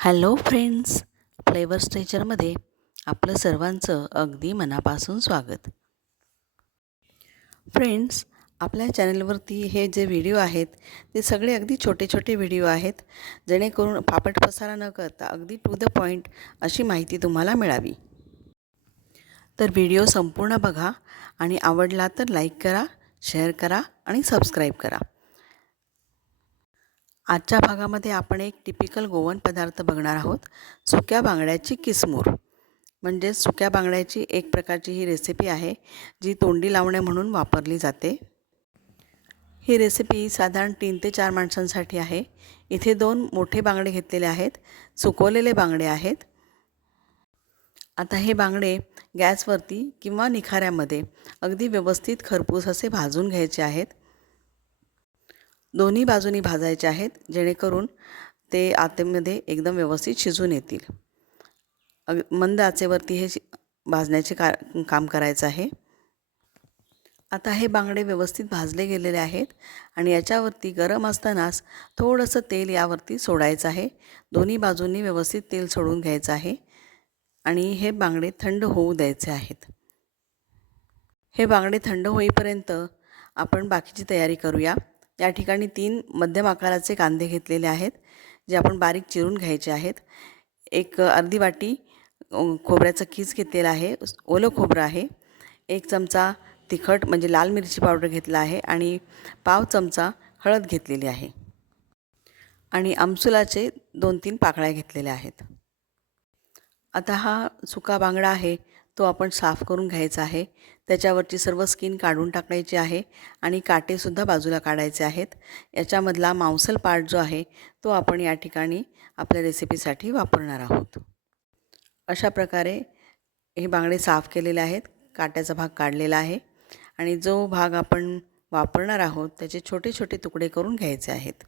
Hello friends flavour स्ट्रेचरमध्ये आपलं सर्वांचं अगदी मनापासून स्वागत. फ्रेंड्स आपल्या चॅनलवरती हे जे व्हिडिओ आहेत ते सगळे अगदी छोटे छोटे व्हिडिओ आहेत जेणेकरून पापट पसारा न करता अगदी टू द पॉईंट अशी माहिती तुम्हाला मिळावी. तर व्हिडिओ संपूर्ण बघा आणि आवडला तर लाईक करा शेअर करा आणि सबस्क्राईब करा. आजच्या भागामध्ये आपण एक टिपिकल गोवन पदार्थ बघणार आहोत सुक्या बांगड्याची किसमूर. म्हणजे सुक्या बांगड्याची एक प्रकारची ही रेसिपी आहे जी तोंडी लावणे म्हणून वापरली जाते. ही रेसिपी साधारण तीन ते चार माणसांसाठी आहे. इथे दोन मोठे बांगडे घेतलेले आहेत सुकवलेले बांगडे आहेत. आता हे बांगडे गॅसवरती किंवा निखाऱ्यामध्ये अगदी व्यवस्थित खरपूस असे भाजून घ्यायचे आहेत. दोन्ही बाजूनी भाजायचे आहेत जेणेकरून ते आतेमध्ये एकदम व्यवस्थित शिजून येतील. अग मंद आचेवरती हे भाजण्याचे का काम करायचं आहे. आता हे बांगडे व्यवस्थित भाजले गेलेले आहेत आणि याच्यावरती गरम असतानाच थोडंसं तेल यावरती सोडायचं आहे. दोन्ही बाजूंनी व्यवस्थित तेल सोडून घ्यायचं आहे आणि हे बांगडे थंड होऊ द्यायचे आहेत. हे बांगडे थंड होईपर्यंत आपण बाकीची तयारी करूया. या ठिकाणी तीन मध्यम आकाराचे कांदे घेतलेले आहेत जे आपण बारीक चिरून घ्यायचे आहेत. एक अर्धी वाटी खोबऱ्याचं खीस घेतलेला आहे ओलं खोबरं आहे. एक चमचा तिखट म्हणजे लाल मिरची पावडर घेतला आहे आणि पाव चमचा हळद घेतलेली आहे. आणि आमसुलाचे दोन तीन पाकळ्या घेतलेल्या आहेत. आता हा सुका बांगडा आहे तो आपण साफ करून घ्यायचा आहे. त्याच्यावरची सर्व स्किन काढून टाकायची आहे आणि काटेसुद्धा बाजूला काढायचे आहेत. याच्यामधला मांसल पार्ट जो आहे तो आपण या ठिकाणी आपल्या रेसिपीसाठी वापरणार आहोत. अशा प्रकारे हे बांगडे साफ केलेले आहेत काट्याचा भाग काढलेला आहे आणि जो भाग आपण वापरणार आहोत त्याचे छोटे छोटे तुकडे करून घ्यायचे आहेत.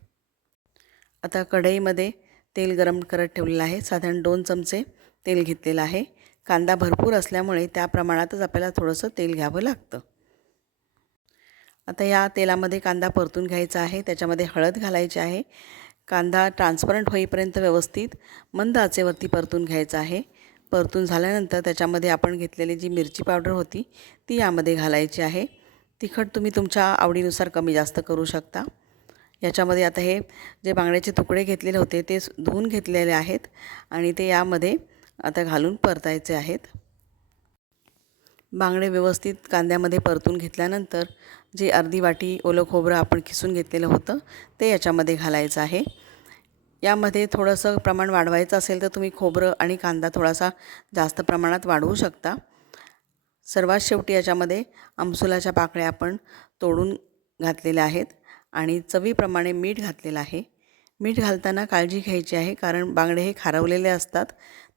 आता कढईमध्ये तेल गरम करत ठेवलेलं आहे. साधारण दोन चमचे तेल घेतलेलं आहे. कांदा भरपूर असल्यामुळे त्या प्रमाणातच आपल्याला थोडंसं तेल घ्यावं लागतं. आता या तेलामध्ये कांदा परतून घ्यायचा आहे. त्याच्यामध्ये हळद घालायची आहे. कांदा ट्रान्सपरंट होईपर्यंत व्यवस्थित मंद आचेवरती परतून घ्यायचा आहे. परतून झाल्यानंतर त्याच्यामध्ये आपण घेतलेली जी मिरची पावडर होती ती यामध्ये घालायची आहे. तिखट तुम्ही तुमच्या आवडीनुसार कमी जास्त करू शकता. याच्यामध्ये आता हे जे बांगड्याचे तुकडे घेतलेले होते ते धुवून घेतलेले आहेत आणि ते यामध्ये आता घालून परतायचे आहेत. बांगडे व्यवस्थित कांद्यामध्ये परतून घेतल्यानंतर जे अर्धी वाटी ओलं खोबरं आपण खिसून घेतलेलं होतं ते याच्यामध्ये घालायचं आहे. यामध्ये थोडंसं प्रमाण वाढवायचं असेल तर तुम्ही खोबरं आणि कांदा थोडासा जास्त प्रमाणात वाढवू शकता. सर्वात शेवटी याच्यामध्ये आमसुलाच्या पाकळ्या आपण तोडून घातलेल्या आहेत आणि चवीप्रमाणे मीठ घातलेलं आहे. मीठ घालताना काळजी घ्यायची आहे कारण बांगडे हे खारवलेले असतात.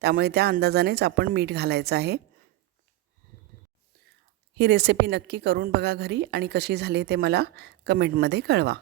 त्यामुळे त्या अंदाजानेच आपण मीठ घालायचं आहे. ही रेसिपी नक्की करून बघा घरी आणि कशी झाली ते मला कमेंटमध्ये कळवा.